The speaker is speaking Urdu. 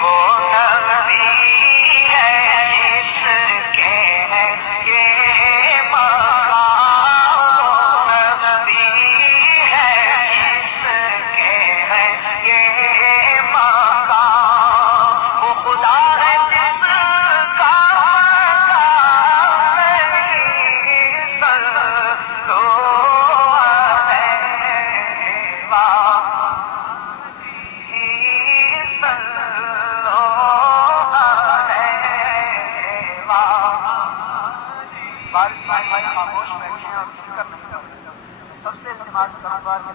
وہ نبی ہے جس کے ہے یہ مقام، وہ نبی ہے جس کے ہے یہ مقام، وہ خدا ہے جس کا مقام نہیں صلو خاموش بیٹھے ہیں اور فکر نہیں کرتے. سب سے التماس کروں گا کہ